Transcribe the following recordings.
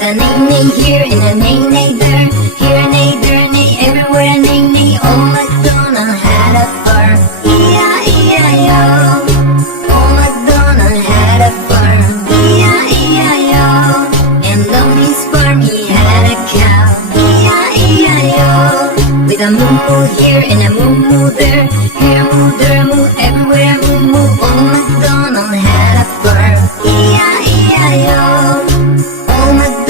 With a neigh neigh here and a neigh neigh there, here a neigh, there a neigh, everywhere a neigh neigh. Old MacDonald had a farm, E-I-E-I-O. Old MacDonald had a farm, E-I-E-I-O. And on his farm he had a cow, E-I-E-I-O. With a moo-moo here and a moo-moo there, here a moo, there a moo, everywhere a moo-moo. Old MacDonald had a farm, E-I-E-I-O. Old MacDonald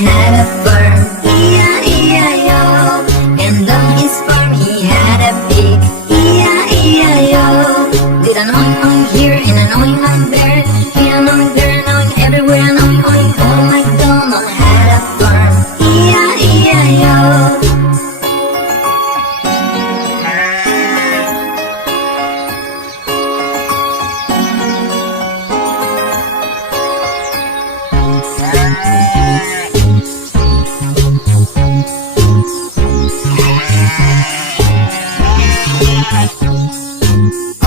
had a farm, E-I-E-I-O. And on his farm he had a pig, E-I-E-I-O. With an oink oink here and an oink oink there, here an oink, there an oink, everywhere an oink oink. Old MacDonald had a farm, E-I-E-I-O.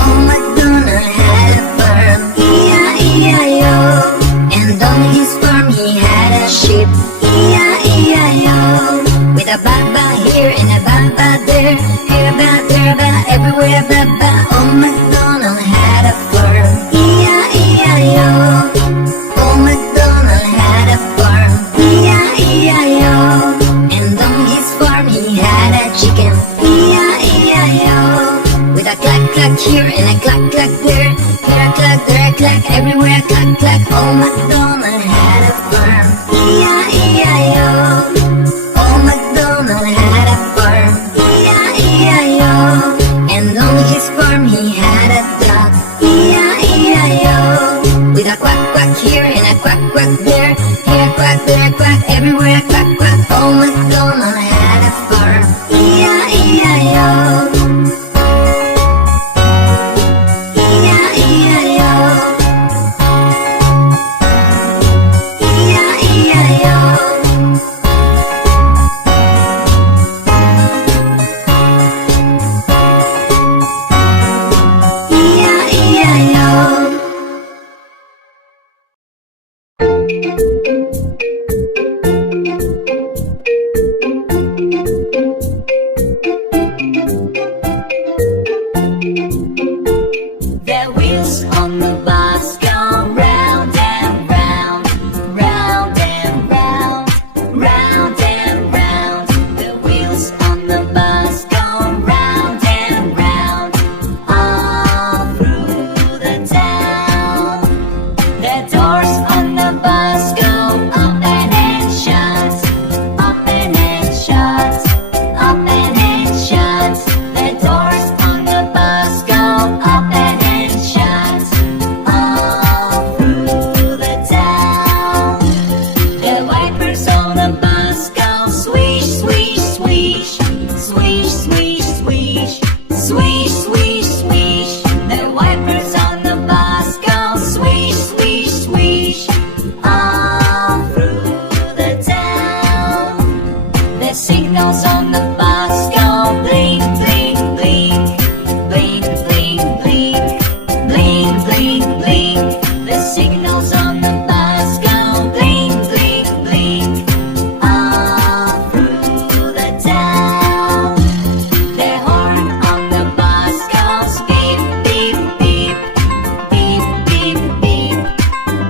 Old MacDonald had a farm, E-I-E-I-O. And on his farm he had a sheep, E-I-E-I-O. With a ba-ba here and a ba-ba there, here a ba, there a ba, everywhere a ba-ba. Old MacDonald had a farm, E-I-E-I-O. Old MacDonald had a farm, E-I-E-I-O. And on his farm he had a chicken, E-I-E-I-O. With a clack clack here and a clack clack there, here a clack, there a clack, everywhere a clack clack. Old MacDonald had a farm, E-I-E-I-O. Old MacDonald had a farm, E-I-E-I-O. And on his farm he had a dog, E-I-E-I-O. With a quack quack here and a quack quack there, here a quack, there a quack, everywhere a quack quack. Old MacDonald had a farm, E-I-E-I-O. The wheels on the bus go round and round, round and round, round and round. The wheels on the bus go round and round, all through the town. The doors on the bus go open and shut, open and shut, open and shut. The doors on the bus go open and shut, all through the town. The wipers on the bus go swish, swish, swish, swish, swish, swish, swish, swish, swish. The wipers on the bus go swish, swish, swish, all through the town. The signals on the bus go blink, blink, blink, blink, blink, blink, blink, blink, blink. The signals on the bus go blink, blink, blink, all through the town. The horn on the bus goes beep, beep, beep, beep, beep, beep,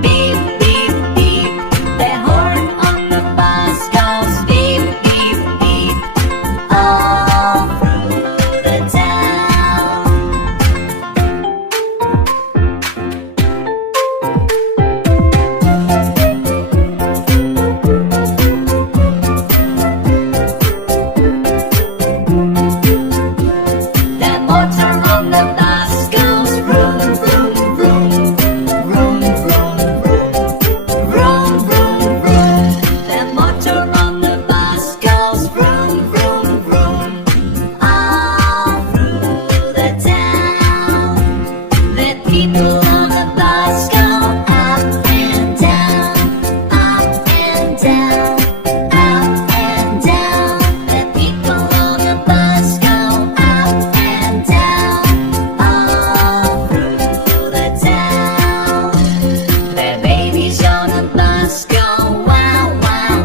beep, beep, beep. The horn on the bus goes beep, beep, beep, all through the town. The motor on the bus goes vroom, vroom, vroom, vroom, vroom, vroom, vroom, vroom. The motor on the bus goes vroom, vroom, vroom, all through the town. The people on the bus go up and down, up and down, up and down. The people on the bus go up and down, all through the town. The babies on the bus go wow, wow,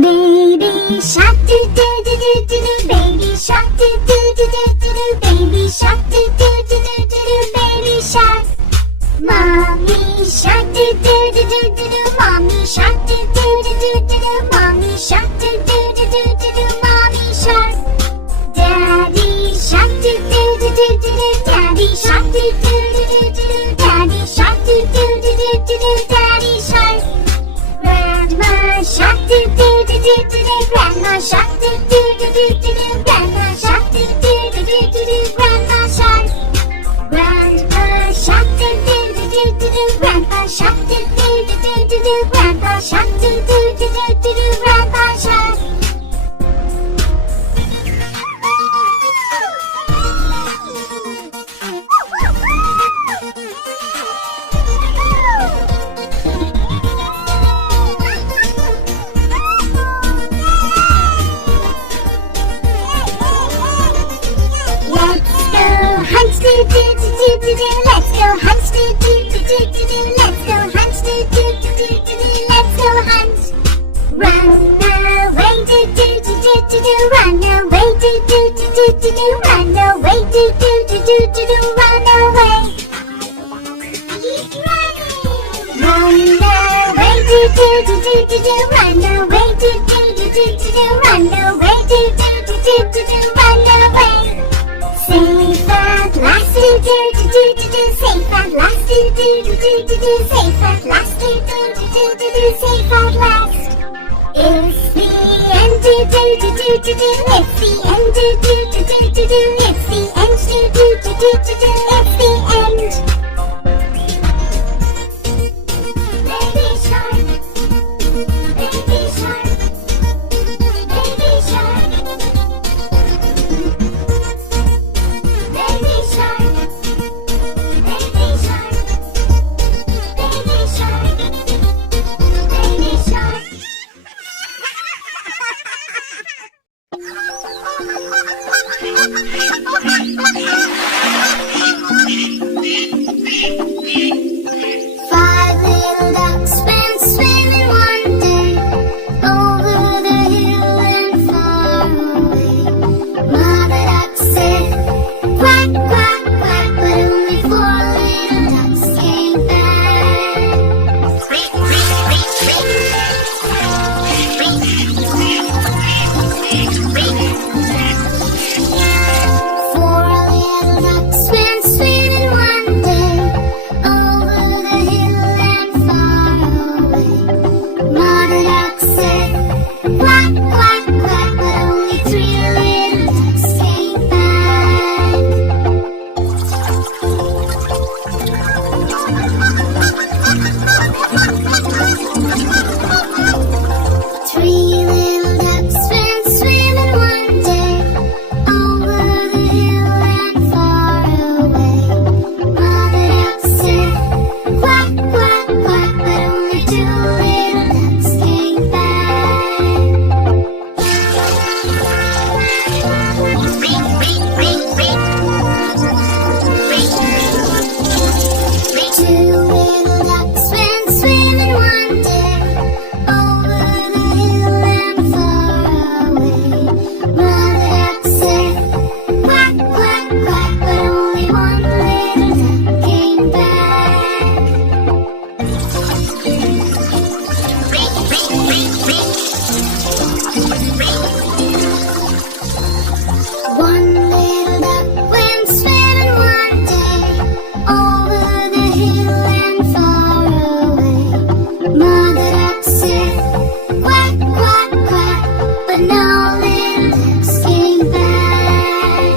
Baby shark do do do do do do. Baby shark do do do do do do. Baby shark do do do do do do. Baby shark. Mommy shark do do do do do do. Mommy shark do do do do do do. Mommy shark do do do do do do. Mommy shark. Daddy shark do do do do do do. Daddy shark do do do do do do. Daddy shark do do do do do do. Daddy shark. Grandma shark do do do do do do. Grandma shark do do do do do do. Grandma shark do do do do do do. Grandma shark. Grandpa shark do do do do do do. Grandpa shark do do do do do do. Grandpa shark do do do do do do. Grandpa shark. Let's go hunt, do do do do do do. Let's go hunt, do do do do do do. Let's go hunt, do do do do do do. Let's go hunt. Run away, do do do do do do. Run away, do do do do do do. Run away, do do do do do do. Run away. Run away, do do do do do do. Run away, do do do do do do. Run away, do do do do do do. Run away. Safe at last, do do do do do do. Safe at last, do do do do do do. Safe at last, do do do do do do. Safe at last. It's the end, do do do do do do. It's the end, do do do do do do. It's the end, do do do do do do. It's the end. Baby shark, baby shark, baby shark. Baby shark, baby shark, baby shark, baby shark. Five little ducks went swimming one day over the hill and far away. Mother duck said, quack, quack, quack, but only four little ducks came back. Four little ducks went swimming one day over the hill and far away. Mother duck said, quack, quack, quack, but only three little ducks came back. Three little ducks went swimming one day over the hill and far away. Mother duck said, quack, quack, quack, but only two little ducks came back. Two little ducks went swimming one day over the hill and far away. Mother duck said, quack, quack, quack, but only one little duck came back. One little duck went swimming one day over the hill and far away. Mother duck said, quack, quack, quack, but no little ducks came back.